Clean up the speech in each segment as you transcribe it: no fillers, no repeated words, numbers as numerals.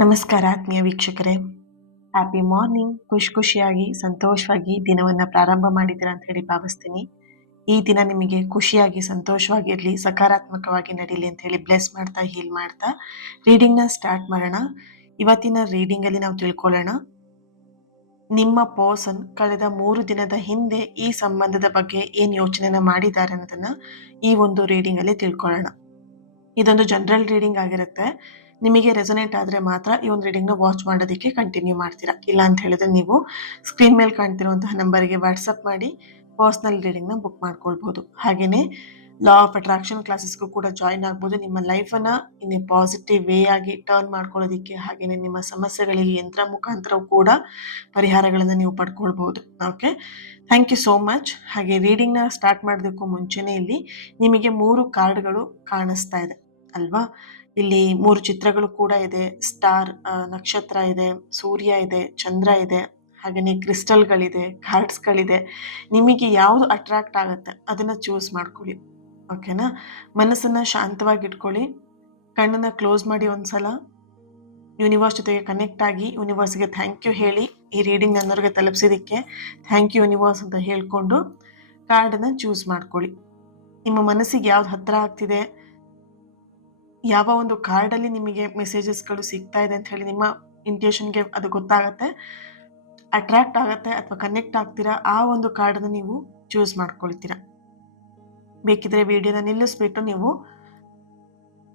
ನಮಸ್ಕಾರ ಆತ್ಮೀಯ ವೀಕ್ಷಕರೇ. Happy morning. ಖುಷಿಯಾಗಿ ಸಂತೋಷವಾಗಿ ದಿನವನ್ನ ಪ್ರಾರಂಭ ಮಾಡಿದ್ದೀರಾ ಅಂತ ಹೇಳಿ ಭಾವಿಸ್ತೀನಿ. ಈ ದಿನ ನಿಮಗೆ ಖುಷಿಯಾಗಿ ಸಂತೋಷವಾಗಿರ್ಲಿ, ಸಕಾರಾತ್ಮಕವಾಗಿ ನಡೀಲಿ ಅಂತ ಹೇಳಿ ಬ್ಲೆಸ್ ಮಾಡ್ತಾ ಹೀಲ್ ಮಾಡ್ತಾ ರೀಡಿಂಗ್ನ ಸ್ಟಾರ್ಟ್ ಮಾಡೋಣ. ಇವತ್ತಿನ ರೀಡಿಂಗ್ ಅಲ್ಲಿ ನಾವು ತಿಳ್ಕೊಳ್ಳೋಣ, ನಿಮ್ಮ ಪರ್ಸನ್ ಕಳೆದ 3 ದಿನದ ಹಿಂದೆ ಈ ಸಂಬಂಧದ ಬಗ್ಗೆ ಏನ್ ಯೋಚನೆನ ಮಾಡಿದ್ದಾರೆ ಅನ್ನೋದನ್ನ ಈ ಒಂದು ರೀಡಿಂಗ್ ಅಲ್ಲಿ ತಿಳ್ಕೊಳ್ಳೋಣ. ಇದೊಂದು ಜನರಲ್ ರೀಡಿಂಗ್ ಆಗಿರುತ್ತೆ. ನಿಮಗೆ ರೆಸೊನೇಟ್ ಆದರೆ ಮಾತ್ರ ಈ ಒಂದು ರೀಡಿಂಗ್ನ ವಾಚ್ ಮಾಡೋದಕ್ಕೆ ಕಂಟಿನ್ಯೂ ಮಾಡ್ತೀರಾ. ಇಲ್ಲ ಅಂತ ಹೇಳಿದ್ರೆ ನೀವು ಸ್ಕ್ರೀನ್ ಮೇಲೆ ಕಾಣ್ತಿರುವಂತಹ ನಂಬರ್ಗೆ ವಾಟ್ಸಪ್ ಮಾಡಿ ಪರ್ಸನಲ್ ರೀಡಿಂಗ್ನ ಬುಕ್ ಮಾಡ್ಕೊಳ್ಬಹುದು. ಹಾಗೆಯೇ ಲಾ ಆಫ್ ಅಟ್ರಾಕ್ಷನ್ ಕ್ಲಾಸಸ್ಗೂ ಕೂಡ ಜಾಯಿನ್ ಆಗ್ಬೋದು. ನಿಮ್ಮ ಲೈಫನ್ನು ಇನ್ ಎ ಪಾಸಿಟಿವ್ ವೇ ಆಗಿ ಟರ್ನ್ ಮಾಡ್ಕೊಳ್ಳೋದಕ್ಕೆ, ಹಾಗೆಯೇ ನಿಮ್ಮ ಸಮಸ್ಯೆಗಳಿಗೆ ಯಂತ್ರ ಮುಖಾಂತರ ಕೂಡ ಪರಿಹಾರಗಳನ್ನು ನೀವು ಪಡ್ಕೊಳ್ಬಹುದು. Okay, thank you so much. ಹಾಗೆ ರೀಡಿಂಗ್ನ ಸ್ಟಾರ್ಟ್ ಮಾಡೋದಕ್ಕೂ ಮುಂಚೆನೇ ಇಲ್ಲಿ ನಿಮಗೆ 3 ಕಾರ್ಡ್ಗಳು ಕಾಣಿಸ್ತಾ ಇದೆ ಅಲ್ವಾ? ಇಲ್ಲಿ 3 ಚಿತ್ರಗಳು ಕೂಡ ಇದೆ. ಸ್ಟಾರ್, ನಕ್ಷತ್ರ ಇದೆ, ಸೂರ್ಯ ಇದೆ, ಚಂದ್ರ ಇದೆ, ಹಾಗೆಯೇ ಕ್ರಿಸ್ಟಲ್ಗಳಿದೆ, ಕಾರ್ಡ್ಸ್ಗಳಿದೆ. ನಿಮಗೆ ಯಾವುದು ಅಟ್ರಾಕ್ಟ್ ಆಗುತ್ತೆ ಅದನ್ನ ಚೂಸ್ ಮಾಡ್ಕೊಳ್ಳಿ. ಓಕೆನಾ? ಮನಸ್ಸನ್ನ ಶಾಂತವಾಗಿ ಇಟ್ಕೊಳ್ಳಿ. ಕಣ್ಣನ್ನ ಕ್ಲೋಸ್ ಮಾಡಿ ಒಂದ್ಸಲ ಯೂನಿವರ್ಸ್ ಜೊತೆಗೆ ಕನೆಕ್ಟ್ ಆಗಿ ಯೂನಿವರ್ಸ್ಗೆ ಥ್ಯಾಂಕ್ ಯು ಹೇಳಿ, ಈ ರೀಡಿಂಗ್ ನನ್ನವ್ರಿಗೆ ತಲುಪಿಸಿದಕ್ಕೆ ಥ್ಯಾಂಕ್ ಯು ಯೂನಿವರ್ಸ್ ಅಂತ ಹೇಳ್ಕೊಂಡು ಕಾರ್ಡನ್ನ ಚೂಸ್ ಮಾಡ್ಕೊಳ್ಳಿ. ನಿಮ್ಮ ಮನಸ್ಸಿಗೆ ಯಾವ್ದು ಹತ್ರ ಆಗ್ತಿದೆ, ಯಾವ ಒಂದು ಕಾರ್ಡಲ್ಲಿ ನಿಮಗೆ ಮೆಸೇಜಸ್ಗಳು ಸಿಗ್ತಾ ಇದೆ ಅಂತ ಹೇಳಿ ನಿಮ್ಮ ಇಂಟ್ಯೂಷನ್ಗೆ ಅದು ಗೊತ್ತಾಗತ್ತೆ, ಅಟ್ರಾಕ್ಟ್ ಆಗತ್ತೆ ಅಥವಾ ಕನೆಕ್ಟ್ ಆಗ್ತೀರಾ, ಆ ಒಂದು ಕಾರ್ಡನ್ನು ನೀವು ಚೂಸ್ ಮಾಡ್ಕೊಳ್ತೀರಾ. ಬೇಕಿದ್ರೆ ವಿಡಿಯೋನ ನಿಲ್ಲಿಸ್ಬಿಟ್ಟು ನೀವು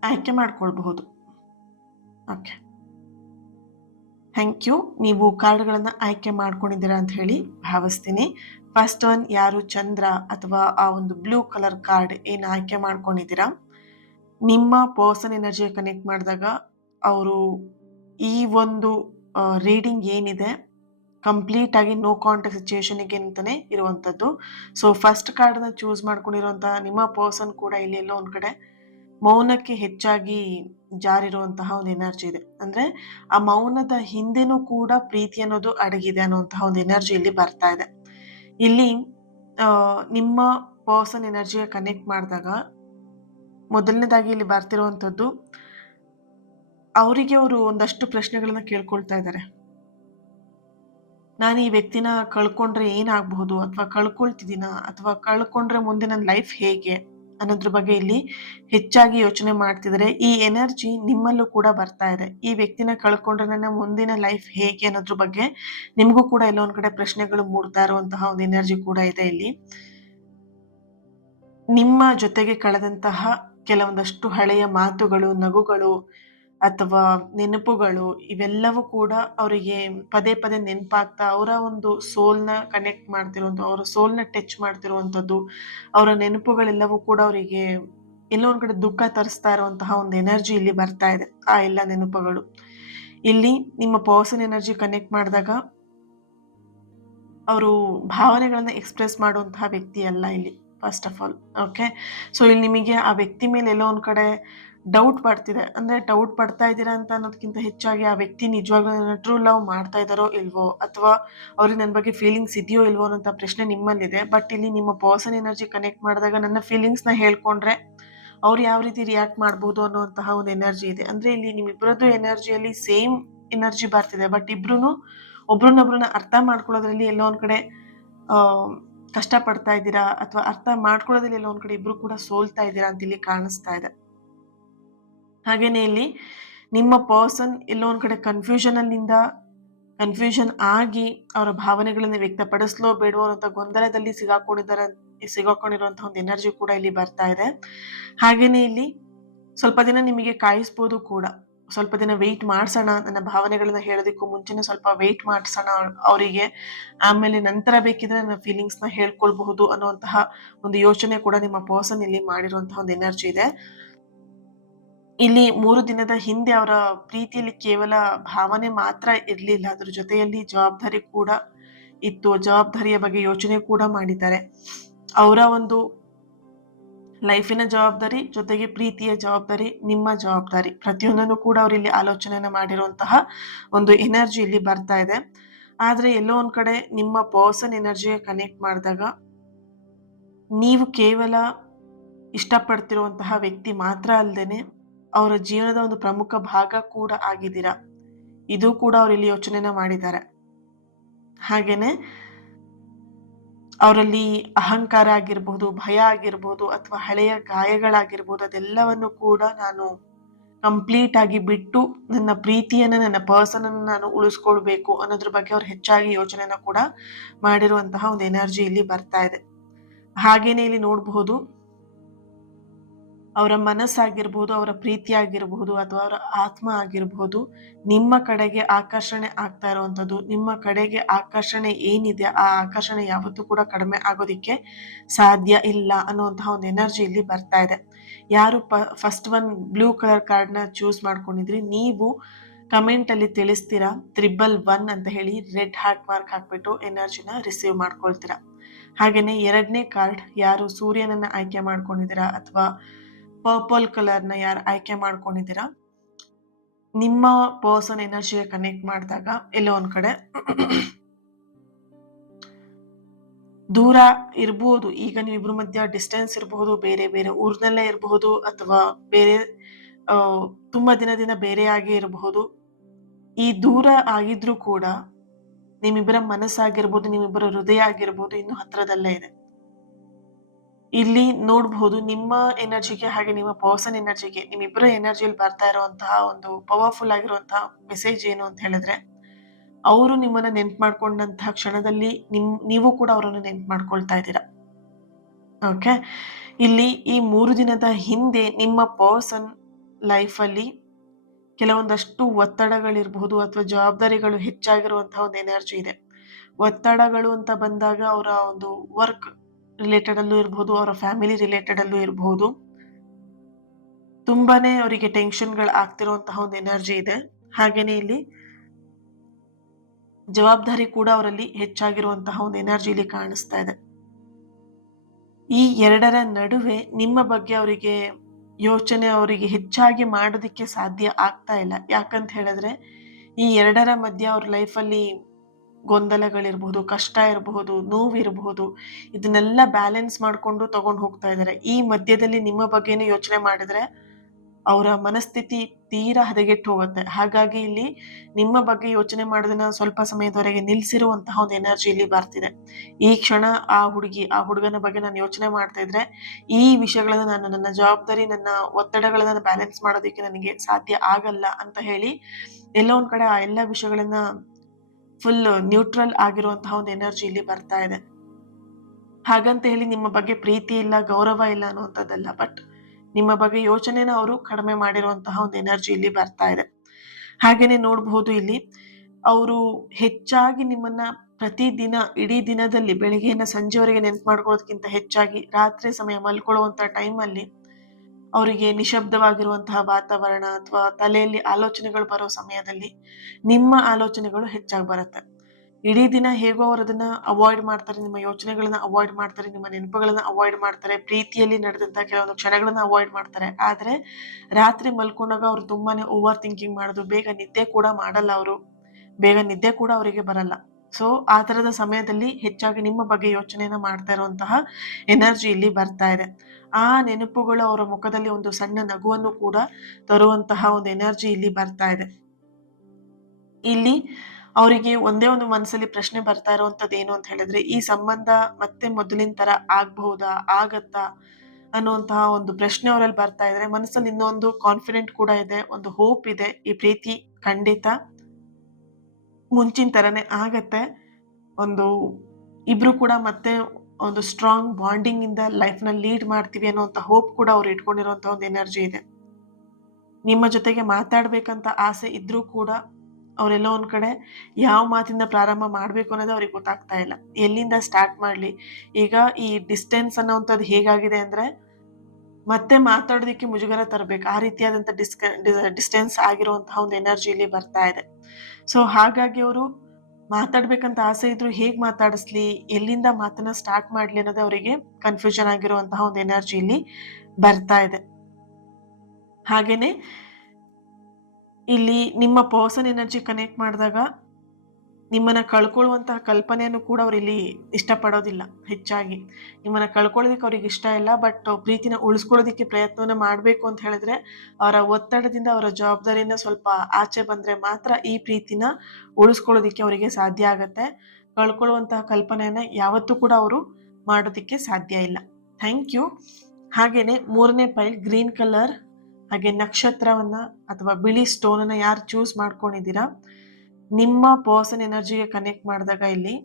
ಆಯ್ಕೆ ಮಾಡ್ಕೊಳ್ಬಹುದು. Okay, thank you. ನೀವು ಕಾರ್ಡ್ಗಳನ್ನು ಆಯ್ಕೆ ಮಾಡ್ಕೊಂಡಿದ್ದೀರಾ ಅಂತ ಹೇಳಿ ಭಾವಿಸ್ತೀನಿ. ಫಸ್ಟ್ ಒನ್ ಯಾರು ಚಂದ್ರ ಅಥವಾ ಆ ಒಂದು ಬ್ಲೂ ಕಲರ್ ಕಾರ್ಡ್ ಏನು ಆಯ್ಕೆ ಮಾಡ್ಕೊಂಡಿದ್ದೀರಾ, ನಿಮ್ಮ ಪರ್ಸನ್ ಎನರ್ಜಿ ಕನೆಕ್ಟ್ ಮಾಡಿದಾಗ ಅವರು ಈ ಒಂದು ರೀಡಿಂಗ್ ಏನಿದೆ ಕಂಪ್ಲೀಟ್ ಆಗಿ ನೋ ಕಾಂಟ್ಯಾಕ್ಟ್ ಸಿಚುಯೇಷನ್ಗೆ ಅಂತಾನೆ ಇರುವಂಥದ್ದು. ಸೊ ಫಸ್ಟ್ ಕಾರ್ಡ್ನ ಚೂಸ್ ಮಾಡ್ಕೊಂಡಿರುವಂತಹ ನಿಮ್ಮ ಪರ್ಸನ್ ಕೂಡ ಇಲ್ಲಿ ಎಲ್ಲೋ ಒಂದು ಕಡೆ ಮೌನಕ್ಕೆ ಹೆಚ್ಚಾಗಿ ಜಾರಿರುವಂತಹ ಒಂದು ಎನರ್ಜಿ ಇದೆ. ಅಂದ್ರೆ ಆ ಮೌನದ ಹಿಂದೆನೂ ಕೂಡ ಪ್ರೀತಿ ಅನ್ನೋದು ಅಡಗಿದೆ ಅನ್ನುವಂತಹ ಒಂದು ಎನರ್ಜಿ ಇಲ್ಲಿ ಬರ್ತಾ ಇದೆ. ಇಲ್ಲಿ ನಿಮ್ಮ ಪರ್ಸನ್ ಎನರ್ಜಿಗೆ ಕನೆಕ್ಟ್ ಮಾಡಿದಾಗ ಮೊದಲನೇದಾಗಿ ಇಲ್ಲಿ ಬರ್ತಿರುವಂಥದ್ದು, ಅವರಿಗೆ ಅವರು ಒಂದಷ್ಟು ಪ್ರಶ್ನೆಗಳನ್ನ ಕೇಳ್ಕೊಳ್ತಾ ಇದ್ದಾರೆ. ನಾನು ಈ ವ್ಯಕ್ತಿನ ಕಳ್ಕೊಂಡ್ರೆ ಏನಾಗಬಹುದು, ಅಥವಾ ಕಳ್ಕೊಳ್ತಿದ್ದೀನ, ಅಥವಾ ಕಳ್ಕೊಂಡ್ರೆ ಮುಂದೆ ನನ್ನ ಲೈಫ್ ಹೇಗೆ ಅನ್ನೋದ್ರ ಬಗ್ಗೆ ಇಲ್ಲಿ ಹೆಚ್ಚಾಗಿ ಯೋಚನೆ ಮಾಡ್ತಿದ್ದಾರೆ. ಈ ಎನರ್ಜಿ ನಿಮ್ಮಲ್ಲೂ ಕೂಡ ಬರ್ತಾ ಇದೆ. ಈ ವ್ಯಕ್ತಿನ ಕಳ್ಕೊಂಡ್ರೆ ನನ್ನ ಮುಂದಿನ ಲೈಫ್ ಹೇಗೆ ಅನ್ನೋದ್ರ ಬಗ್ಗೆ ನಿಮಗೂ ಕೂಡ ಎಲ್ಲೋ ಒಂದ್ ಕಡೆ ಪ್ರಶ್ನೆಗಳು ಮೂಡ್ತಾ ಇರುವಂತಹ ಒಂದು ಎನರ್ಜಿ ಕೂಡ ಇದೆ ಇಲ್ಲಿ. ನಿಮ್ಮ ಜೊತೆಗೆ ಕಳೆದಂತಹ ಕೆಲವೊಂದಷ್ಟು ಹಳೆಯ ಮಾತುಗಳು, ನಗುಗಳು ಅಥವಾ ನೆನಪುಗಳು ಇವೆಲ್ಲವೂ ಕೂಡ ಅವರಿಗೆ ಪದೇ ಪದೇ ನೆನಪಾಗ್ತಾ ಅವರ ಒಂದು ಸೋಲ್ನ ಕನೆಕ್ಟ್ ಮಾಡ್ತಿರುವಂಥ, ಅವರ ಸೋಲ್ನ ಟಚ್ ಮಾಡ್ತಿರುವಂಥದ್ದು, ಅವರ ನೆನಪುಗಳೆಲ್ಲವೂ ಕೂಡ ಅವರಿಗೆ ಎಲ್ಲೋ ಒಂದ್ ಕಡೆ ದುಃಖ ತರಿಸ್ತಾ ಇರುವಂತಹ ಒಂದು ಎನರ್ಜಿ ಇಲ್ಲಿ ಬರ್ತಾ ಇದೆ. ಆ ಎಲ್ಲ ನೆನಪುಗಳು ಇಲ್ಲಿ ನಿಮ್ಮ ಪರ್ಸನ್ ಎನರ್ಜಿ ಕನೆಕ್ಟ್ ಮಾಡಿದಾಗ ಅವರು ಭಾವನೆಗಳನ್ನ ಎಕ್ಸ್ಪ್ರೆಸ್ ಮಾಡುವಂತಹ ವ್ಯಕ್ತಿ ಅಲ್ಲ ಇಲ್ಲಿ, first of all. Okay, so ಇಲ್ಲಿ ನಿಮಗೆ ಆ ವ್ಯಕ್ತಿ ಮೇಲೆ ಎಲ್ಲೋ ಒಂದ್ ಕಡೆ ಡೌಟ್ ಬರ್ತಿದೆ. ಅಂದ್ರೆ ಡೌಟ್ ಪಡ್ತಾ ಇದ್ದೀರಾ ಅಂತ ಅನ್ನೋದಕ್ಕಿಂತ ಹೆಚ್ಚಾಗಿ ಆ ವ್ಯಕ್ತಿ ನಿಜವಾಗ್ಲೂ ನನ್ನ ಟ್ರೂ ಲವ್ ಮಾಡ್ತಾ ಇದ್ದಾರೋ ಇಲ್ವೋ, ಅಥವಾ ಅವ್ರಿಗೆ ನನ್ನ ಬಗ್ಗೆ ಫೀಲಿಂಗ್ಸ್ ಇದೆಯೋ ಇಲ್ವೋ ಅನ್ನೋಂಥ ಪ್ರಶ್ನೆ ನಿಮ್ಮಲ್ಲಿದೆ. ಬಟ್ ಇಲ್ಲಿ ನಿಮ್ಮ ಪರ್ಸನ್ ಎನರ್ಜಿ ಕನೆಕ್ಟ್ ಮಾಡಿದಾಗ ನನ್ನ ಫೀಲಿಂಗ್ಸ್ನ ಹೇಳ್ಕೊಂಡ್ರೆ ಅವ್ರು ಯಾವ ರೀತಿ ರಿಯಾಕ್ಟ್ ಮಾಡ್ಬೋದು ಅನ್ನುವಂತಹ ಒಂದು ಎನರ್ಜಿ ಇದೆ. ಅಂದ್ರೆ ಇಲ್ಲಿ ನಿಮ್ಮಿಬ್ಬರದ್ದು ಎನರ್ಜಿಯಲ್ಲಿ ಸೇಮ್ ಎನರ್ಜಿ ಬರ್ತಿದೆ. ಬಟ್ ಇಬ್ರು ಒಬ್ರನ್ನೊಬ್ರನ್ನ ಅರ್ಥ ಮಾಡ್ಕೊಳ್ಳೋದ್ರಲ್ಲಿ ಎಲ್ಲೋ ಒಂದ್ ಕಡೆ ಕಷ್ಟ ಪಡ್ತಾ ಇದ್ದೀರಾ, ಅಥವಾ ಅರ್ಥ ಮಾಡ್ಕೊಳ್ಳೋದ್ರಲ್ಲಿ ಎಲ್ಲೋ ಒಂದ್ ಕಡೆ ಇಬ್ರು ಕೂಡ ಸೋಲ್ತಾ ಇದ್ದೀರಾ ಅಂತ ಇಲ್ಲಿ ಕಾಣಿಸ್ತಾ ಇದೆ. ಹಾಗೇನೆ ಇಲ್ಲಿ ನಿಮ್ಮ ಪರ್ಸನ್ ಎಲ್ಲೋ ಒಂದ್ ಕಡೆ ಕನ್ಫ್ಯೂಷನ್ ಆಗಿ ಅವರ ಭಾವನೆಗಳನ್ನ ವ್ಯಕ್ತಪಡಿಸ್ಲೋ ಬೇಡವೋ ಅನ್ನೋ ಗೊಂದಲದಲ್ಲಿ ಸಿಗಾಕೊಂಡಿರುವಂತಹ ಒಂದು ಎನರ್ಜಿ ಕೂಡ ಇಲ್ಲಿ ಬರ್ತಾ ಇದೆ. ಹಾಗೇನೆ ಇಲ್ಲಿ ಸ್ವಲ್ಪ ದಿನ ನಿಮಗೆ ಕಾಯಿಸ್ಬೋದು ಕೂಡ. ಸ್ವಲ್ಪ ದಿನ ವೆಯ್ಟ್ ಮಾಡ್ಸೋಣ, ನನ್ನ ಭಾವನೆಗಳನ್ನ ಹೇಳೋದಕ್ಕೂ ಮುಂಚೆನೆ ಸ್ವಲ್ಪ ವೆಯ್ಟ್ ಮಾಡ್ಸೋಣ ಅವರಿಗೆ, ಆಮೇಲೆ ನಂತರ ಬೇಕಿದ್ರೆ ನನ್ನ ಫೀಲಿಂಗ್ಸ್ನ ಹೇಳ್ಕೊಳ್ಬಹುದು ಅನ್ನುವಂತಹ ಒಂದು ಯೋಚನೆ ಕೂಡ ನಿಮ್ಮ ಪರ್ಸನ್ ಇಲ್ಲಿ ಮಾಡಿರುವಂತಹ ಒಂದು ಎನರ್ಜಿ ಇದೆ. ಇಲ್ಲಿ 3 ದಿನದ ಹಿಂದೆ ಅವರ ಪ್ರೀತಿಯಲ್ಲಿ ಕೇವಲ ಭಾವನೆ ಮಾತ್ರ ಇರ್ಲಿಲ್ಲ, ಅದ್ರ ಜೊತೆಯಲ್ಲಿ ಜವಾಬ್ದಾರಿ ಕೂಡ ಇತ್ತು. ಜವಾಬ್ದಾರಿಯ ಬಗ್ಗೆ ಯೋಚನೆ ಕೂಡ ಮಾಡಿದ್ದಾರೆ. ಅವರ ಒಂದು ಲೈಫಿನ ಜವಾಬ್ದಾರಿ ಜೊತೆಗೆ ಪ್ರೀತಿಯ ಜವಾಬ್ದಾರಿ, ನಿಮ್ಮ ಜವಾಬ್ದಾರಿ, ಪ್ರತಿಯೊಂದನ್ನು ಕೂಡ ಅವರು ಇಲ್ಲಿ ಆಲೋಚನೆಯನ್ನ ಮಾಡಿರುವಂತಹ ಒಂದು ಎನರ್ಜಿ ಇಲ್ಲಿ ಬರ್ತಾ ಇದೆ. ಆದ್ರೆ ಎಲ್ಲೋ ಒಂದ್ ಕಡೆ ನಿಮ್ಮ ಪರ್ಸನ್ ಎನರ್ಜಿಗೆ ಕನೆಕ್ಟ್ ಮಾಡಿದಾಗ ನೀವು ಕೇವಲ ಇಷ್ಟಪಡ್ತಿರುವಂತಹ ವ್ಯಕ್ತಿ ಮಾತ್ರ ಅಲ್ಲದೇನೆ ಅವರ ಜೀವನದ ಒಂದು ಪ್ರಮುಖ ಭಾಗ ಕೂಡ ಆಗಿದ್ದೀರಾ. ಇದು ಕೂಡ ಅವ್ರು ಇಲ್ಲಿ ಯೋಚನೆನ ಮಾಡಿದ್ದಾರೆ. ಹಾಗೇನೆ ಅವರಲ್ಲಿ ಅಹಂಕಾರ ಆಗಿರ್ಬಹುದು, ಭಯ ಆಗಿರ್ಬಹುದು, ಅಥವಾ ಹಳೆಯ ಗಾಯಗಳಾಗಿರ್ಬಹುದು, ಅದೆಲ್ಲವನ್ನು ಕೂಡ ನಾನು ಕಂಪ್ಲೀಟ್ ಆಗಿ ಬಿಟ್ಟು ನನ್ನ ಪ್ರೀತಿಯನ್ನ, ನನ್ನ ಪರ್ಸನ್ ಅನ್ನು ನಾನು ಉಳಿಸ್ಕೊಳ್ಬೇಕು ಅನ್ನೋದ್ರ ಬಗ್ಗೆ ಅವ್ರು ಹೆಚ್ಚಾಗಿ ಯೋಚನೆನ ಕೂಡ ಮಾಡಿರುವಂತಹ ಒಂದು ಎನರ್ಜಿ ಇಲ್ಲಿ ಬರ್ತಾ ಇದೆ. ಹಾಗೇನೆ ಇಲ್ಲಿ ನೋಡಬಹುದು ಅವರ ಮನಸ್ಸಾಗಿರ್ಬಹುದು, ಅವರ ಪ್ರೀತಿ ಆಗಿರಬಹುದು, ಅಥವಾ ಅವರ ಆತ್ಮ ಆಗಿರಬಹುದು, ನಿಮ್ಮ ಕಡೆಗೆ ಆಕರ್ಷಣೆ ಆಗ್ತಾ ಇರುವಂತದ್ದು, ನಿಮ್ಮ ಕಡೆಗೆ ಆಕರ್ಷಣೆ ಏನಿದೆ ಆ ಆಕರ್ಷಣೆ ಯಾವತ್ತೂ ಕೂಡ ಕಡಿಮೆ ಆಗೋದಿಕ್ಕೆ ಸಾಧ್ಯ ಇಲ್ಲ ಅನ್ನುವಂತಹ ಒಂದು ಎನರ್ಜಿ ಇಲ್ಲಿ ಬರ್ತಾ ಇದೆ. ಯಾರು first one blue colour card ನ ಚೂಸ್ ಮಾಡ್ಕೊಂಡಿದ್ರಿ, ನೀವು ಕಮೆಂಟ್ ಅಲ್ಲಿ ತಿಳಿಸ್ತೀರಾ 111 ಅಂತ ಹೇಳಿ, ರೆಡ್ ಹಾರ್ಟ್ ಮಾರ್ಕ್ ಹಾಕ್ಬಿಟ್ಟು ಎನರ್ಜಿನ ರಿಸೀವ್ ಮಾಡ್ಕೊಳ್ತೀರಾ. ಹಾಗೇನೆ ಎರಡನೇ ಕಾರ್ಡ್, ಯಾರು ಸೂರ್ಯನನ್ನ ಆಯ್ಕೆ ಮಾಡ್ಕೊಂಡಿದ್ದೀರಾ ಅಥವಾ ಪರ್ಪಲ್ ಕಲರ್ನ ಯಾರು ಆಯ್ಕೆ ಮಾಡ್ಕೊಂಡಿದ್ದೀರಾ, ನಿಮ್ಮ ಪರ್ಸನ್ ಎನರ್ಜಿಗೆ ಕನೆಕ್ಟ್ ಮಾಡಿದಾಗ ಎಲ್ಲೋ ಒಂದ್ ಕಡೆ ದೂರ ಇರಬಹುದು. ಈಗ ನೀವಿಬ್ರ ಮಧ್ಯ ಡಿಸ್ಟೆನ್ಸ್ ಇರಬಹುದು, ಬೇರೆ ಬೇರೆ ಊರ್ನಲ್ಲೇ ಇರಬಹುದು, ಅಥವಾ ಬೇರೆ ತುಂಬಾ ದಿನದಿಂದ ಬೇರೆಯಾಗಿ ಇರಬಹುದು. ಈ ದೂರ ಆಗಿದ್ರೂ ಕೂಡ ನಿಮ್ಮಿಬ್ಬರ ಮನಸ್ಸಾಗಿರ್ಬೋದು, ನಿಮ್ಮಿಬ್ಬರ ಹೃದಯ ಆಗಿರ್ಬೋದು ಇನ್ನು ಹತ್ರದಲ್ಲೇ ಇದೆ. ಇಲ್ಲಿ ನೋಡಬಹುದು ನಿಮ್ಮ ಎನರ್ಜಿಗೆ ಹಾಗೆ ನಿಮ್ಮ ಪರ್ಸನ್ ಎನರ್ಜಿಗೆ, ನಿಮ್ಮಿಬ್ಬರ ಎನರ್ಜಿಯಲ್ಲಿ ಬರ್ತಾ ಇರುವಂತಹ ಒಂದು ಪವರ್ಫುಲ್ ಆಗಿರುವಂತಹ ಮೆಸೇಜ್ ಏನು ಅಂತ ಹೇಳಿದ್ರೆ, ಅವರು ನಿಮ್ಮನ್ನ ನೆನ್ಪು ಮಾಡ್ಕೊಂಡಂತಹ ಕ್ಷಣದಲ್ಲಿ ನೀವು ಕೂಡ ಅವರನ್ನು ನೆನ್ಪು ಮಾಡ್ಕೊಳ್ತಾ ಇದ್ದೀರಾ. ಓಕೆ, ಇಲ್ಲಿ ಈ 3 ದಿನದ ಹಿಂದೆ ನಿಮ್ಮ ಪರ್ಸನ್ ಲೈಫಲ್ಲಿ ಕೆಲವೊಂದಷ್ಟು ಒತ್ತಡಗಳಿರಬಹುದು ಅಥವಾ ಜವಾಬ್ದಾರಿಗಳು ಹೆಚ್ಚಾಗಿರುವಂತಹ ಒಂದು ಎನರ್ಜಿ ಇದೆ. ಒತ್ತಡಗಳು ಅಂತ ಬಂದಾಗ ಅವರ ಒಂದು ವರ್ಕ್ ರಿಲೇಟೆಡ್ ಅಲ್ಲೂ ಇರಬಹುದು, ಅವರ ಫ್ಯಾಮಿಲಿ ರಿಲೇಟೆಡ್ ಅಲ್ಲೂ ಇರಬಹುದು. ತುಂಬಾನೇ ಅವರಿಗೆ ಟೆನ್ಷನ್ಗಳು ಆಗ್ತಿರುವಂತಹ ಒಂದು ಎನರ್ಜಿ ಇದೆ. ಹಾಗೇನೆ ಇಲ್ಲಿ ಜವಾಬ್ದಾರಿ ಕೂಡ ಅವರಲ್ಲಿ ಹೆಚ್ಚಾಗಿರುವಂತಹ ಒಂದು ಎನರ್ಜಿ ಇಲ್ಲಿ ಕಾಣಿಸ್ತಾ ಇದೆ. ಈ ಎರಡರ ನಡುವೆ ನಿಮ್ಮ ಬಗ್ಗೆ ಅವರಿಗೆ ಯೋಚನೆ ಅವರಿಗೆ ಹೆಚ್ಚಾಗಿ ಮಾಡೋದಿಕ್ಕೆ ಸಾಧ್ಯ ಆಗ್ತಾ ಇಲ್ಲ. ಯಾಕಂತ ಹೇಳಿದ್ರೆ ಈ ಎರಡರ ಮಧ್ಯೆ ಅವ್ರ ಲೈಫಲ್ಲಿ ಗೊಂದಲಗಳಿರಬಹುದು, ಕಷ್ಟ ಇರಬಹುದು, ನೋವಿರಬಹುದು, ಇದನ್ನೆಲ್ಲ ಬ್ಯಾಲೆನ್ಸ್ ಮಾಡ್ಕೊಂಡು ತಗೊಂಡು ಹೋಗ್ತಾ ಇದ್ದಾರೆ. ಈ ಮಧ್ಯದಲ್ಲಿ ನಿಮ್ಮ ಬಗ್ಗೆನೇ ಯೋಚನೆ ಮಾಡಿದ್ರೆ ಅವರ ಮನಸ್ಥಿತಿ ತೀರಾ ಹದಗೆಟ್ಟು ಹೋಗುತ್ತೆ. ಹಾಗಾಗಿ ಇಲ್ಲಿ ನಿಮ್ಮ ಬಗ್ಗೆ ಯೋಚನೆ ಮಾಡೋದನ್ನ ಸ್ವಲ್ಪ ಸಮಯದವರೆಗೆ ನಿಲ್ಸಿರುವಂತಹ ಒಂದು ಎನರ್ಜಿ ಇಲ್ಲಿ ಬರ್ತಿದೆ. ಈ ಕ್ಷಣ ಆ ಹುಡುಗನ ಬಗ್ಗೆ ನಾನು ಯೋಚನೆ ಮಾಡ್ತಾ ಇದ್ರೆ ಈ ವಿಷಯಗಳನ್ನ ನಾನು ನನ್ನ ಜವಾಬ್ದಾರಿ, ನನ್ನ ಒತ್ತಡಗಳನ್ನ ಬ್ಯಾಲೆನ್ಸ್ ಮಾಡೋದಕ್ಕೆ ನನಗೆ ಸಾಧ್ಯ ಆಗಲ್ಲ ಅಂತ ಹೇಳಿ ಎಲ್ಲೋ ಒಂದ್ ಕಡೆ ಆ ಎಲ್ಲ ವಿಷಯಗಳನ್ನ ಫುಲ್ ನ್ಯೂಟ್ರಲ್ ಆಗಿರುವಂತಹ ಒಂದು ಎನರ್ಜಿ ಇಲ್ಲಿ ಬರ್ತಾ ಇದೆ. ಹಾಗಂತ ಹೇಳಿ ನಿಮ್ಮ ಬಗ್ಗೆ ಪ್ರೀತಿ ಇಲ್ಲ, ಗೌರವ ಇಲ್ಲ ಅನ್ನುವಂಥದ್ದಲ್ಲ, ಬಟ್ ನಿಮ್ಮ ಬಗ್ಗೆ ಯೋಚನೆನ ಅವರು ಕಡಿಮೆ ಮಾಡಿರುವಂತಹ ಒಂದು ಎನರ್ಜಿ ಇಲ್ಲಿ ಬರ್ತಾ ಇದೆ. ಹಾಗೇನೆ ನೋಡಬಹುದು ಇಲ್ಲಿ ಅವರು ಹೆಚ್ಚಾಗಿ ನಿಮ್ಮನ್ನ ಪ್ರತಿದಿನ ಇಡೀ ದಿನದಲ್ಲಿ ಬೆಳಿಗ್ಗೆಯಿಂದ ಸಂಜೆವರೆಗೆ ನೆನ್ಪು ಮಾಡ್ಕೊಳ್ಳೋದಕ್ಕಿಂತ ಹೆಚ್ಚಾಗಿ ರಾತ್ರಿ ಸಮಯ ಮಲ್ಕೊಳ್ಳುವಂತ ಟೈಮಲ್ಲಿ ಅವರಿಗೆ ನಿಶಬ್ದವಾಗಿರುವಂತಹ ವಾತಾವರಣ ಅಥವಾ ತಲೆಯಲ್ಲಿ ಆಲೋಚನೆಗಳು ಬರೋ ಸಮಯದಲ್ಲಿ ನಿಮ್ಮ ಆಲೋಚನೆಗಳು ಹೆಚ್ಚಾಗಿ ಬರುತ್ತೆ. ಇಡೀ ದಿನ ಹೇಗೋ ಅವರು ಅದನ್ನ ಅವಾಯ್ಡ್ ಮಾಡ್ತಾರೆ, ನಿಮ್ಮ ಯೋಚನೆಗಳನ್ನ ಅವಾಯ್ಡ್ ಮಾಡ್ತಾರೆ, ನಿಮ್ಮ ನೆನಪುಗಳನ್ನ ಅವಾಯ್ಡ್ ಮಾಡ್ತಾರೆ, ಪ್ರೀತಿಯಲ್ಲಿ ನಡೆದಂತಹ ಕೆಲವೊಂದು ಕ್ಷಣಗಳನ್ನ ಅವಾಯ್ಡ್ ಮಾಡ್ತಾರೆ. ಆದ್ರೆ ರಾತ್ರಿ ಮಲ್ಕೊಂಡಾಗ ಅವ್ರು ತುಂಬಾನೇ ಓವರ್ ಥಿಂಕಿಂಗ್ ಮಾಡೋದು, ಬೇಗ ನಿದ್ದೆ ಕೂಡ ಮಾಡಲ್ಲ, ಬೇಗ ನಿದ್ದೆ ಕೂಡ ಅವರಿಗೆ ಬರಲ್ಲ. ಸೊ ಆ ತರದ ಸಮಯದಲ್ಲಿ ಹೆಚ್ಚಾಗಿ ನಿಮ್ಮ ಬಗ್ಗೆ ಯೋಚನೆಯನ್ನ ಮಾಡ್ತಾ ಇರುವಂತಹ ಎನರ್ಜಿ ಇಲ್ಲಿ ಬರ್ತಾ ಇದೆ. ಆ ನೆನಪುಗಳು ಅವರ ಮುಖದಲ್ಲಿ ಒಂದು ಸಣ್ಣ ನಗುವನ್ನು ಕೂಡ ತರುವಂತಹ ಒಂದು ಎನರ್ಜಿ ಇಲ್ಲಿ ಬರ್ತಾ ಇದೆ. ಇಲ್ಲಿ ಅವರಿಗೆ ಒಂದೇ ಒಂದು ಮನಸ್ಸಲ್ಲಿ ಪ್ರಶ್ನೆ ಬರ್ತಾ ಇರುವಂತದ್ದು ಏನು ಅಂತ ಹೇಳಿದ್ರೆ, ಈ ಸಂಬಂಧ ಮತ್ತೆ ಮೊದಲಿನ ತರ ಆಗ್ಬಹುದಾ, ಆಗತ್ತಾ ಅನ್ನುವಂತಹ ಒಂದು ಪ್ರಶ್ನೆ ಅವರಲ್ಲಿ ಬರ್ತಾ ಇದ್ರೆ, ಮನಸ್ಸಲ್ಲಿ ಇನ್ನೊಂದು ಕಾನ್ಫಿಡೆಂಟ್ ಕೂಡ ಇದೆ, ಒಂದು ಹೋಪ್ ಇದೆ, ಈ ಪ್ರೀತಿ ಖಂಡಿತ ಮುಂಚಿನ ತರನೇ ಆಗತ್ತೆ. ಒಂದು ಇಬ್ರು ಕೂಡ ಮತ್ತೆ ಒಂದು ಸ್ಟ್ರಾಂಗ್ ಬಾಂಡಿಂಗ್ ಇಂದ ಲೈಫ್ ನ ಲೀಡ್ ಮಾಡ್ತೀವಿ ಅನ್ನೋಂತ ಹೋಪ್ ಕೂಡ ಅವ್ರು ಇಟ್ಕೊಂಡಿರುವಂತ ಒಂದು ಎನರ್ಜಿ ಇದೆ. ನಿಮ್ಮ ಜೊತೆಗೆ ಮಾತಾಡ್ಬೇಕಂತ ಆಸೆ ಇದ್ರೂ ಕೂಡ ಅವರೆಲ್ಲ ಒಂದ್ ಕಡೆ ಯಾವ ಮಾತಿಂದ ಪ್ರಾರಂಭ ಮಾಡ್ಬೇಕು ಅನ್ನೋದು ಅವ್ರಿಗೆ ಗೊತ್ತಾಗ್ತಾ ಇಲ್ಲ, ಎಲ್ಲಿಂದ ಸ್ಟಾರ್ಟ್ ಮಾಡ್ಲಿ. ಈಗ ಈ ಡಿಸ್ಟೆನ್ಸ್ ಅನ್ನೋಂಥದ್ದು ಹೇಗಾಗಿದೆ ಅಂದ್ರೆ ಮತ್ತೆ ಮಾತಾಡೋದಕ್ಕೆ ಮುಜುಗರ ತರಬೇಕು, ಆ ರೀತಿಯಾದಂತ ಡಿಸ್ಟೆನ್ಸ್ ಆಗಿರುವಂತಹ ಒಂದು ಎನರ್ಜಿ ಇಲ್ಲಿ ಬರ್ತಾ ಇದೆ. ಸೊ ಹಾಗಾಗಿ ಅವರು ಮಾತಾಡ್ಬೇಕಂತ ಆಸೆ ಇದ್ರು ಹೇಗ್ ಮಾತಾಡಿಸ್ಲಿ, ಎಲ್ಲಿಂದ ಮಾತನ್ನ ಸ್ಟಾರ್ಟ್ ಮಾಡ್ಲಿ ಅನ್ನೋದು ಅವರಿಗೆ ಕನ್ಫ್ಯೂಷನ್ ಆಗಿರುವಂತಹ ಒಂದು ಎನರ್ಜಿ ಇಲ್ಲಿ ಬರ್ತಾ ಇದೆ. ಹಾಗೇನೆ ಇಲ್ಲಿ ನಿಮ್ಮ ಪರ್ಸನ್ ಎನರ್ಜಿ ಕನೆಕ್ಟ್ ಮಾಡಿದಾಗ ನಿಮ್ಮನ್ನ ಕಳ್ಕೊಳ್ಳುವಂತಹ ಕಲ್ಪನೆಯನ್ನು ಕೂಡ ಅವ್ರು ಇಲ್ಲಿ ಇಷ್ಟಪಡೋದಿಲ್ಲ ಹೆಚ್ಚಾಗಿ. ನಿಮ್ಮನ್ನ ಕಳ್ಕೊಳ್ಳೋದಕ್ಕೆ ಅವ್ರಿಗೆ ಇಷ್ಟ ಇಲ್ಲ. ಬಟ್ ಪ್ರೀತಿನ ಉಳಿಸ್ಕೊಳ್ಳೋದಕ್ಕೆ ಪ್ರಯತ್ನವನ್ನ ಮಾಡ್ಬೇಕು ಅಂತ ಹೇಳಿದ್ರೆ, ಅವರ ಒತ್ತಡದಿಂದ ಅವರ ಜವಾಬ್ದಾರಿಯಿಂದ ಸ್ವಲ್ಪ ಆಚೆ ಬಂದ್ರೆ ಮಾತ್ರ ಈ ಪ್ರೀತಿನ ಉಳಿಸ್ಕೊಳ್ಳೋದಿಕ್ಕೆ ಅವರಿಗೆ ಸಾಧ್ಯ ಆಗತ್ತೆ. ಕಳ್ಕೊಳ್ಳುವಂತಹ ಕಲ್ಪನೆಯನ್ನ ಯಾವತ್ತೂ ಕೂಡ ಅವರು ಮಾಡೋದಿಕ್ಕೆ ಸಾಧ್ಯ ಇಲ್ಲ. Thank you. ಹಾಗೇನೆ 3ನೇ ಪೈಲ್ ಗ್ರೀನ್ ಕಲರ್ ಹಾಗೆ ನಕ್ಷತ್ರವನ್ನ ಅಥವಾ ಬಿಳಿ ಸ್ಟೋನ್ ಅನ್ನ ಯಾರು ಚೂಸ್ ಮಾಡ್ಕೊಂಡಿದ್ದೀರಾ, ನಿಮ್ಮ ಪರ್ಸನ್ ಎನರ್ಜಿಗೆ ಕನೆಕ್ಟ್ ಮಾಡಿದಾಗ ಇಲ್ಲಿ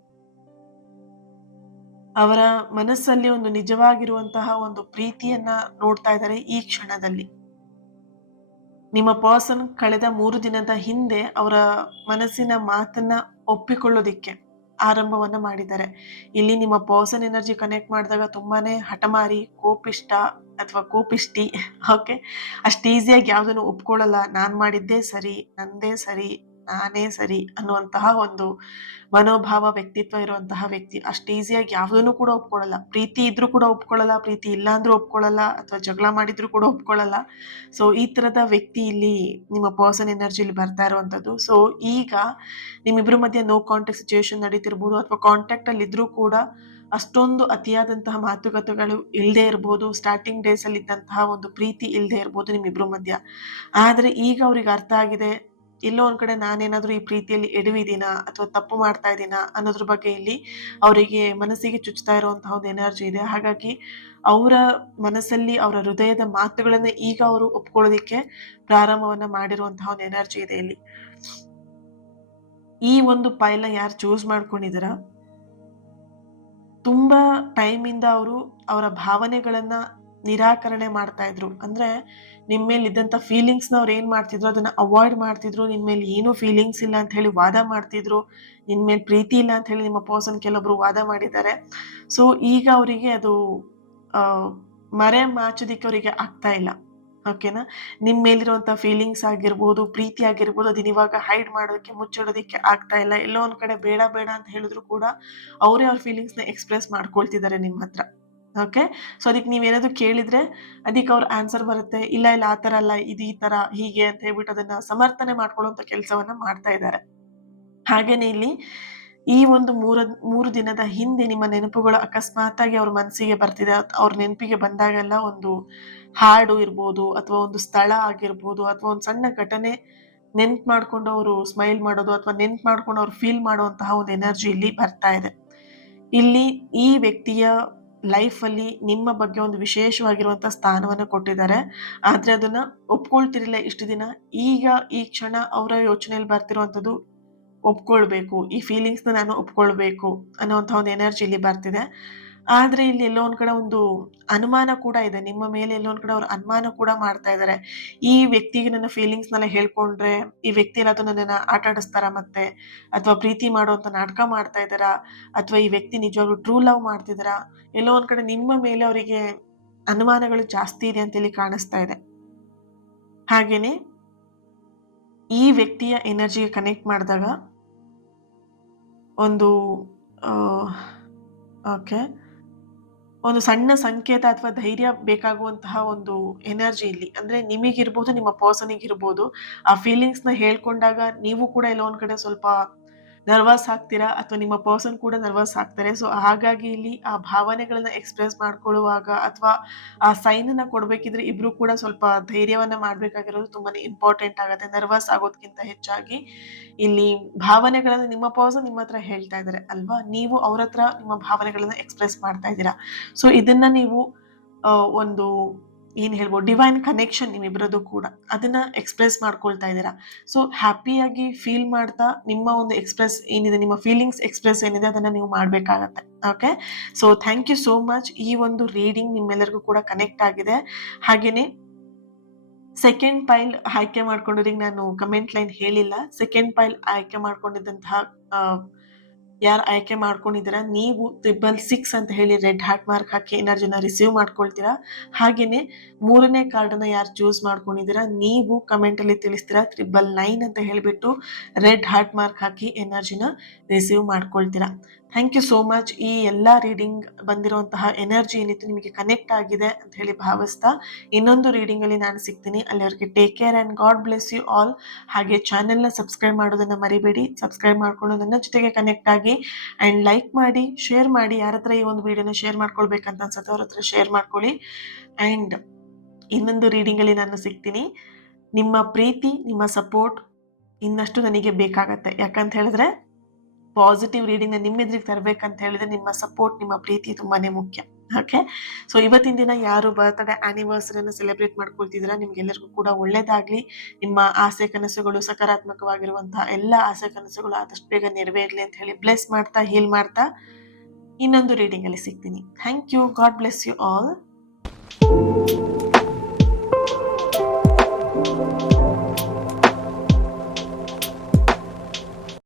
ಅವರ ಮನಸ್ಸಲ್ಲಿ ಒಂದು ನಿಜವಾಗಿರುವಂತಹ ಒಂದು ಪ್ರೀತಿಯನ್ನ ನೋಡ್ತಾ ಇದ್ದಾರೆ ಈ ಕ್ಷಣದಲ್ಲಿ. ನಿಮ್ಮ ಪರ್ಸನ್ ಕಳೆದ 3 ದಿನದ ಹಿಂದೆ ಅವರ ಮನಸ್ಸಿನ ಮಾತನ್ನ ಒಪ್ಪಿಕೊಳ್ಳೋದಿಕ್ಕೆ ಆರಂಭವನ್ನ ಮಾಡಿದ್ದಾರೆ. ಇಲ್ಲಿ ನಿಮ್ಮ ಪರ್ಸನ್ ಎನರ್ಜಿ ಕನೆಕ್ಟ್ ಮಾಡಿದಾಗ ತುಂಬಾನೇ ಹಠಮಾರಿ, ಕೋಪಿಷ್ಟ ಅಥವಾ ಕೋಪಿಷ್ಟಿ. ಓಕೆ, ಅಷ್ಟು ಈಸಿಯಾಗಿ ಯಾವ್ದನ್ನು ಒಪ್ಕೊಳ್ಳಲ್ಲ. ನಾನ್ ಮಾಡಿದ್ದೇ ಸರಿ, ನಂದೇ ಸರಿ, ನಾನೇ ಸರಿ ಅನ್ನುವಂತಹ ಒಂದು ಮನೋಭಾವ, ವ್ಯಕ್ತಿತ್ವ ಇರುವಂತಹ ವ್ಯಕ್ತಿ. ಅಷ್ಟು ಈಸಿಯಾಗಿ ಯಾವ್ದನ್ನು ಕೂಡ ಒಪ್ಕೊಳ್ಳಲ್ಲ. ಪ್ರೀತಿ ಇದ್ರೂ ಕೂಡ ಒಪ್ಕೊಳ್ಳಲ್ಲ, ಪ್ರೀತಿ ಇಲ್ಲ ಅಂದ್ರೂ ಒಪ್ಕೊಳ್ಳಲ್ಲ, ಅಥವಾ ಜಗಳ ಮಾಡಿದ್ರು ಕೂಡ ಒಪ್ಕೊಳ್ಳಲ್ಲ. ಸೊ ಈ ತರದ ವ್ಯಕ್ತಿ ಇಲ್ಲಿ ನಿಮ್ಮ ಪರ್ಸನ್ ಎನರ್ಜಿಲಿ ಬರ್ತಾ ಇರುವಂತದ್ದು. ಸೊ ಈಗ ನಿಮ್ಮಿಬ್ರ ಮಧ್ಯೆ ನೋ ಕಾಂಟ್ಯಾಕ್ಟ್ ಸಿಚುಯೇಷನ್ ನಡೀತಿರ್ಬೋದು, ಅಥವಾ ಕಾಂಟ್ಯಾಕ್ಟ್ ಅಲ್ಲಿ ಇದ್ರೂ ಕೂಡ ಅಷ್ಟೊಂದು ಅತಿಯಾದಂತಹ ಮಾತುಕತೆಗಳು ಇಲ್ಲದೆ ಇರ್ಬೋದು. ಸ್ಟಾರ್ಟಿಂಗ್ ಡೇಸ್ ಅಲ್ಲಿ ಇದ್ದಂತಹ ಒಂದು ಪ್ರೀತಿ ಇಲ್ಲದೆ ಇರ್ಬೋದು ನಿಮ್ಮಿಬ್ರ ಮಧ್ಯ. ಆದ್ರೆ ಈಗ ಅವ್ರಿಗೆ ಅರ್ಥ ಆಗಿದೆ, ಎಲ್ಲೋ ಒಂದ್ ಕಡೆ ನಾನೇನಾದ್ರೂ ಈ ಪ್ರೀತಿಯಲ್ಲಿ ಎಡವಿದೀನಾ ಅಥವಾ ತಪ್ಪು ಮಾಡ್ತಾ ಇದ್ದೀನಾ ಅನ್ನೋದ್ರ ಬಗ್ಗೆ ಇಲ್ಲಿ ಅವರಿಗೆ ಮನಸ್ಸಿಗೆ ಚುಚ್ತಾ ಇರುವಂತಹ ಒಂದು ಎನರ್ಜಿ ಇದೆ. ಹಾಗಾಗಿ ಅವರ ಮನಸ್ಸಲ್ಲಿ ಅವರ ಹೃದಯದ ಮಾತುಗಳನ್ನ ಈಗ ಅವರು ಒಪ್ಕೊಳ್ಳೋದಿಕ್ಕೆ ಪ್ರಾರಂಭವನ್ನ ಮಾಡಿರುವಂತಹ ಒಂದು ಎನರ್ಜಿ ಇದೆ ಇಲ್ಲಿ. ಈ ಒಂದು ಪೈಲ್ ನ ಯಾರು ಚೂಸ್ ಮಾಡ್ಕೊಂಡಿದಾರ, ತುಂಬಾ ಟೈಮ್ ಇಂದ ಅವರು ಅವರ ಭಾವನೆಗಳನ್ನ ನಿರಾಕರಣೆ ಮಾಡ್ತಾ ಇದ್ರು. ಅಂದ್ರೆ ನಿಮ್ ಮೇಲೆ ಇದ್ದಂತ ಫೀಲಿಂಗ್ಸ್ ನ ಅವ್ರು ಏನ್ ಮಾಡ್ತಿದ್ರು, ಅದನ್ನ ಅವಾಯ್ಡ್ ಮಾಡ್ತಿದ್ರು. ನಿನ್ ಮೇಲೆ ಏನು ಫೀಲಿಂಗ್ಸ್ ಇಲ್ಲ ಅಂತ ಹೇಳಿ ವಾದ ಮಾಡ್ತಿದ್ರು. ನಿನ್ ಮೇಲೆ ಪ್ರೀತಿ ಇಲ್ಲ ಅಂತ ಹೇಳಿ ನಿಮ್ಮ ಪರ್ಸನ್ ಕೆಲವೊಬ್ರು ವಾದ ಮಾಡಿದ್ದಾರೆ. ಸೊ ಈಗ ಅವರಿಗೆ ಅದು ಆ ಮರೆ ಮಾಚೋದಿಕ್ಕೆ ಅವರಿಗೆ ಆಗ್ತಾ ಇಲ್ಲ. ಓಕೆನಾ, ನಿಮ್ ಮೇಲಿರುವಂತ ಫೀಲಿಂಗ್ಸ್ ಆಗಿರ್ಬೋದು, ಪ್ರೀತಿ ಆಗಿರ್ಬೋದು, ಅದನ್ನ ಇವಾಗ ಹೈಡ್ ಮಾಡೋದಕ್ಕೆ, ಮುಚ್ಚಿಡೋದಿಕ್ಕೆ ಆಗ್ತಾ ಇಲ್ಲ. ಎಲ್ಲೋ ಒಂದ್ ಕಡೆ ಬೇಡ ಬೇಡ ಅಂತ ಹೇಳಿದ್ರು ಕೂಡ ಅವರೇ ಅವ್ರ ಫೀಲಿಂಗ್ಸ್ ನ ಎಕ್ಸ್ಪ್ರೆಸ್ ಮಾಡ್ಕೊಳ್ತಿದ್ದಾರೆ ನಿಮ್ ಹತ್ರ. ಓಕೆ, ಸೊ ಅದಕ್ಕೆ ನೀವೇನಾದ್ರು ಕೇಳಿದ್ರೆ ಅದಕ್ಕೆ ಅವ್ರ ಆನ್ಸರ್ ಬರುತ್ತೆ, ಇಲ್ಲ ಇಲ್ಲ ಆ ತರ ಅಲ್ಲ, ಇದು ಈ ತರ ಹೀಗೆ ಅಂತ ಹೇಳ್ಬಿಟ್ಟು ಅದನ್ನ ಸಮರ್ಥನೆ ಮಾಡ್ಕೊಳ್ಳುವಂತ ಕೆಲಸವನ್ನ ಮಾಡ್ತಾ ಇದ್ದಾರೆ. ಹಾಗೇನೆ ಇಲ್ಲಿ ಈ ಒಂದು ಮೂರು ದಿನದ ಹಿಂದೆ ನಿಮ್ಮ ನೆನಪುಗಳು ಅಕಸ್ಮಾತ್ ಆಗಿ ಅವ್ರ ಮನಸ್ಸಿಗೆ ಬರ್ತಿದೆ. ಅವ್ರ ನೆನಪಿಗೆ ಬಂದಾಗೆಲ್ಲ ಒಂದು ಹಾಡು ಇರ್ಬೋದು, ಅಥವಾ ಒಂದು ಸ್ಥಳ ಆಗಿರ್ಬೋದು, ಅಥವಾ ಒಂದು ಸಣ್ಣ ಘಟನೆ ನೆನ್ಪು ಮಾಡ್ಕೊಂಡು ಅವರು ಸ್ಮೈಲ್ ಮಾಡೋದು, ಅಥವಾ ನೆನ್ಪು ಮಾಡ್ಕೊಂಡು ಅವ್ರು ಫೀಲ್ ಮಾಡುವಂತಹ ಒಂದು ಎನರ್ಜಿ ಇಲ್ಲಿ ಬರ್ತಾ ಇದೆ. ಇಲ್ಲಿ ಈ ವ್ಯಕ್ತಿಯ ಲೈಫ್ ಅಲ್ಲಿ ನಿಮ್ಮ ಬಗ್ಗೆ ಒಂದು ವಿಶೇಷವಾಗಿರುವಂತಹ ಸ್ಥಾನವನ್ನ ಕೊಟ್ಟಿದ್ದಾರೆ. ಆದ್ರೆ ಅದನ್ನ ಒಪ್ಕೊಳ್ತಿರ್ಲಿಲ್ಲ ಇಷ್ಟು ದಿನ. ಈಗ ಈ ಕ್ಷಣ ಅವರ ಯೋಚನೆಯಲ್ಲಿ ಬರ್ತಿರುವಂತದ್ದು ಒಪ್ಕೊಳ್ಬೇಕು, ಈ ಫೀಲಿಂಗ್ಸ್ ನ ನಾನು ಒಪ್ಕೊಳ್ಬೇಕು ಅನ್ನುವಂತಹ ಒಂದು ಎನರ್ಜಿ ಇಲ್ಲಿ ಬರ್ತಿದೆ. ಆದ್ರೆ ಇಲ್ಲಿ ಎಲ್ಲೋ ಒಂದ್ ಕಡೆ ಒಂದು ಅನುಮಾನ ಕೂಡ ಇದೆ ನಿಮ್ಮ ಮೇಲೆ. ಎಲ್ಲೋ ಒಂದ್ ಕಡೆ ಅವ್ರು ಅನುಮಾನ ಕೂಡ ಮಾಡ್ತಾ ಇದ್ದಾರೆ, ಈ ವ್ಯಕ್ತಿಗೆ ನನ್ನ ಫೀಲಿಂಗ್ಸ್ ನೆಲ್ಲ ಹೇಳ್ಕೊಂಡ್ರೆ ಈ ವ್ಯಕ್ತಿ ಎಲ್ಲಾದ್ರೂ ನನ್ನನ್ನ ಆಟ ಆಡಿಸ್ತಾರ ಮತ್ತೆ, ಅಥವಾ ಪ್ರೀತಿ ಮಾಡುವಂತ ನಾಟಕ ಮಾಡ್ತಾ ಇದ್ದಾರಾ, ಅಥವಾ ಈ ವ್ಯಕ್ತಿ ನಿಜವಾಗ್ಲೂ ಟ್ರೂ ಲವ್ ಮಾಡ್ತಿದಾರಾ. ಎಲ್ಲೋ ಒಂದ್ ಕಡೆ ನಿಮ್ಮ ಮೇಲೆ ಅವರಿಗೆ ಅನುಮಾನಗಳು ಜಾಸ್ತಿ ಇದೆ ಅಂತ ಇಲ್ಲಿ ಕಾಣಿಸ್ತಾ ಇದೆ. ಹಾಗೇನೆ ಈ ವ್ಯಕ್ತಿಯ ಎನರ್ಜಿಗೆ ಕನೆಕ್ಟ್ ಮಾಡಿದಾಗ ಒಂದು ಓಕೆ, ಒಂದು ಸಣ್ಣ ಸಂಕೇತ ಅಥವಾ ಧೈರ್ಯ ಬೇಕಾಗುವಂತಹ ಒಂದು ಎನರ್ಜಿ ಇಲ್ಲಿ. ಅಂದ್ರೆ ನಿಮಗಿರ್ಬೋದು, ನಿಮ್ಮ ಪರ್ಸನಿಗಿರ್ಬೋದು, ಆ ಫೀಲಿಂಗ್ಸ್ ನ ಹೇಳ್ಕೊಂಡಾಗ ನೀವು ಕೂಡ ಎಲ್ಲೋ ಒಂದ್ ಕಡೆ ಸ್ವಲ್ಪ ನರ್ವಸ್ ಆಗ್ತೀರಾ, ಅಥವಾ ನಿಮ್ಮ ಪರ್ಸನ್ ಕೂಡ ನರ್ವಸ್ ಆಗ್ತಾರೆ. ಸೊ ಹಾಗಾಗಿ ಇಲ್ಲಿ ಆ ಭಾವನೆಗಳನ್ನ ಎಕ್ಸ್ಪ್ರೆಸ್ ಮಾಡ್ಕೊಳ್ಳುವಾಗ, ಅಥವಾ ಆ ಸೈನ್ ನ ಕೊಡ್ಬೇಕಿದ್ರೆ ಇಬ್ರು ಕೂಡ ಸ್ವಲ್ಪ ಧೈರ್ಯವನ್ನ ಮಾಡ್ಬೇಕಾಗಿರೋದು ತುಂಬಾನೇ ಇಂಪಾರ್ಟೆಂಟ್ ಆಗುತ್ತೆ. ನರ್ವಸ್ ಆಗೋದ್ಕಿಂತ ಹೆಚ್ಚಾಗಿ ಇಲ್ಲಿ ಭಾವನೆಗಳನ್ನ ನಿಮ್ಮ ಪರ್ಸನ್ ನಿಮ್ಮ ಹತ್ರ ಹೇಳ್ತಾ ಇದ್ದಾರೆ ಅಲ್ವಾ, ನೀವು ಅವ್ರ ಹತ್ರ ನಿಮ್ಮ ಭಾವನೆಗಳನ್ನ ಎಕ್ಸ್ಪ್ರೆಸ್ ಮಾಡ್ತಾ ಇದ್ದೀರಾ. ಸೊ ಇದನ್ನ ನೀವು ಒಂದು ಏನ್ ಹೇಳ್ಬೋದು, ಡಿವೈನ್ ಕನೆಕ್ಷನ್ ನಿಮ್ಮಿಬ್ಬರದು ಕೂಡ, ಅದನ್ನ ಎಕ್ಸ್ಪ್ರೆಸ್ ಮಾಡ್ಕೊಳ್ತಾ ಇದ್ದೀರಾ. ಸೊ ಹ್ಯಾಪಿಯಾಗಿ ಫೀಲ್ ಮಾಡ್ತಾ ನಿಮ್ಮ ಒಂದು ಎಕ್ಸ್ಪ್ರೆಸ್ ಏನಿದೆ, ನಿಮ್ಮ ಫೀಲಿಂಗ್ಸ್ ಎಕ್ಸ್ಪ್ರೆಸ್ ಏನಿದೆ ಅದನ್ನ ನೀವು ಮಾಡ್ಬೇಕಾಗತ್ತೆ. Okay, so thank you so much. ಈ ಒಂದು ರೀಡಿಂಗ್ ನಿಮ್ಮೆಲ್ಲರಿಗೂ ಕೂಡ ಕನೆಕ್ಟ್ ಆಗಿದೆ. ಹಾಗೇನೆ ಸೆಕೆಂಡ್ ಪೈಲ್ ಆಯ್ಕೆ ಮಾಡ್ಕೊಂಡಿದ್ದಕ್ಕೆ ನಾನು ಕಮೆಂಟ್ ಲೈನ್ ಹೇಳಿಲ್ಲ. ಸೆಕೆಂಡ್ ಪೈಲ್ ಆಯ್ಕೆ ಮಾಡ್ಕೊಂಡಿದ್ದಂತಹ ಯಾರು ಆಯ್ಕೆ ಮಾಡ್ಕೊಂಡಿದ್ದೀರಾ, ನೀವು 666 ಅಂತ ಹೇಳಿ ರೆಡ್ ಹಾರ್ಟ್ ಮಾರ್ಕ್ ಹಾಕಿ ಎನರ್ಜಿನ ರಿಸೀವ್ ಮಾಡ್ಕೊಳ್ತೀರಾ. ಹಾಗೇನೆ 3ನೇ ಕಾರ್ಡ್ ಅನ್ನ ಯಾರು ಚೂಸ್ ಮಾಡ್ಕೊಂಡಿದ್ದೀರಾ, ನೀವು ಕಮೆಂಟ್ ಅಲ್ಲಿ ತಿಳಿಸ್ತೀರಾ 999 ಅಂತ ಹೇಳ್ಬಿಟ್ಟು ರೆಡ್ ಹಾರ್ಟ್ ಮಾರ್ಕ್ ಹಾಕಿ ಎನರ್ಜಿನ ರಿಸೀವ್ ಮಾಡ್ಕೊಳ್ತೀರಾ. Thank you so much. ಈ ಎಲ್ಲ ರೀಡಿಂಗ್ ಬಂದಿರುವಂತಹ ಎನರ್ಜಿ ಏನಿತ್ತು ನಿಮಗೆ ಕನೆಕ್ಟ್ ಆಗಿದೆ ಅಂತ ಹೇಳಿ ಭಾವಿಸ್ತಾ ಇನ್ನೊಂದು ರೀಡಿಂಗಲ್ಲಿ ನಾನು ಸಿಗ್ತೀನಿ. ಅಲ್ಲಿವರೆಗೆ take care and God bless you all. ಹಾಗೆ ಚಾನೆಲ್ನ ಸಬ್ಸ್ಕ್ರೈಬ್ ಮಾಡೋದನ್ನು ಮರಿಬೇಡಿ. ಸಬ್ಸ್ಕ್ರೈಬ್ ಮಾಡಿಕೊಂಡು ನನ್ನ ಜೊತೆಗೆ ಕನೆಕ್ಟ್ ಆಗಿ ಆ್ಯಂಡ್ ಲೈಕ್ ಮಾಡಿ, ಶೇರ್ ಮಾಡಿ. ಯಾರ ಹತ್ರ ಈ ಒಂದು ವಿಡಿಯೋನ ಶೇರ್ ಮಾಡ್ಕೊಳ್ಬೇಕಂತ ಅನ್ಸುತ್ತೆ ಅವ್ರ ಹತ್ರ ಶೇರ್ ಮಾಡ್ಕೊಳ್ಳಿ. ಆ್ಯಂಡ್ ಇನ್ನೊಂದು ರೀಡಿಂಗಲ್ಲಿ ನಾನು ಸಿಗ್ತೀನಿ. ನಿಮ್ಮ ಪ್ರೀತಿ, ನಿಮ್ಮ ಸಪೋರ್ಟ್ ಇನ್ನಷ್ಟು ನನಗೆ ಬೇಕಾಗತ್ತೆ. ಯಾಕಂತ ಹೇಳಿದ್ರೆ ಪಾಸಿಟಿವ್ ರೀಡಿಂಗ್ನ ನಿಮ್ಮ ಎದುರಿಗೆ ತರಬೇಕಂತ ಹೇಳಿದ್ರೆ ನಿಮ್ಮ ಸಪೋರ್ಟ್, ನಿಮ್ಮ ಪ್ರೀತಿ ತುಂಬಾನೇ ಮುಖ್ಯ. ಓಕೆ, ಸೊ ಇವತ್ತಿನ ದಿನ ಯಾರು ಬರ್ತ್ಡೇ ಆನಿವರ್ಸರಿಯನ್ನು ಸೆಲೆಬ್ರೇಟ್ ಮಾಡ್ಕೊಳ್ತಿದ್ದೀರಾ ನಿಮ್ಗೆಲ್ಲರಿಗೂ ಕೂಡ ಒಳ್ಳೇದಾಗ್ಲಿ. ನಿಮ್ಮ ಆಸೆ ಕನಸುಗಳು, ಸಕಾರಾತ್ಮಕವಾಗಿರುವಂತಹ ಎಲ್ಲ ಆಸೆ ಕನಸುಗಳು ಆದಷ್ಟು ಬೇಗ ನೆರವೇರ್ಲಿ ಅಂತ ಹೇಳಿ ಬ್ಲೆಸ್ ಮಾಡ್ತಾ, ಹೀಲ್ ಮಾಡ್ತಾ ಇನ್ನೊಂದು ರೀಡಿಂಗ್ ಅಲ್ಲಿ ಸಿಗ್ತೀನಿ. Thank you. God bless you all.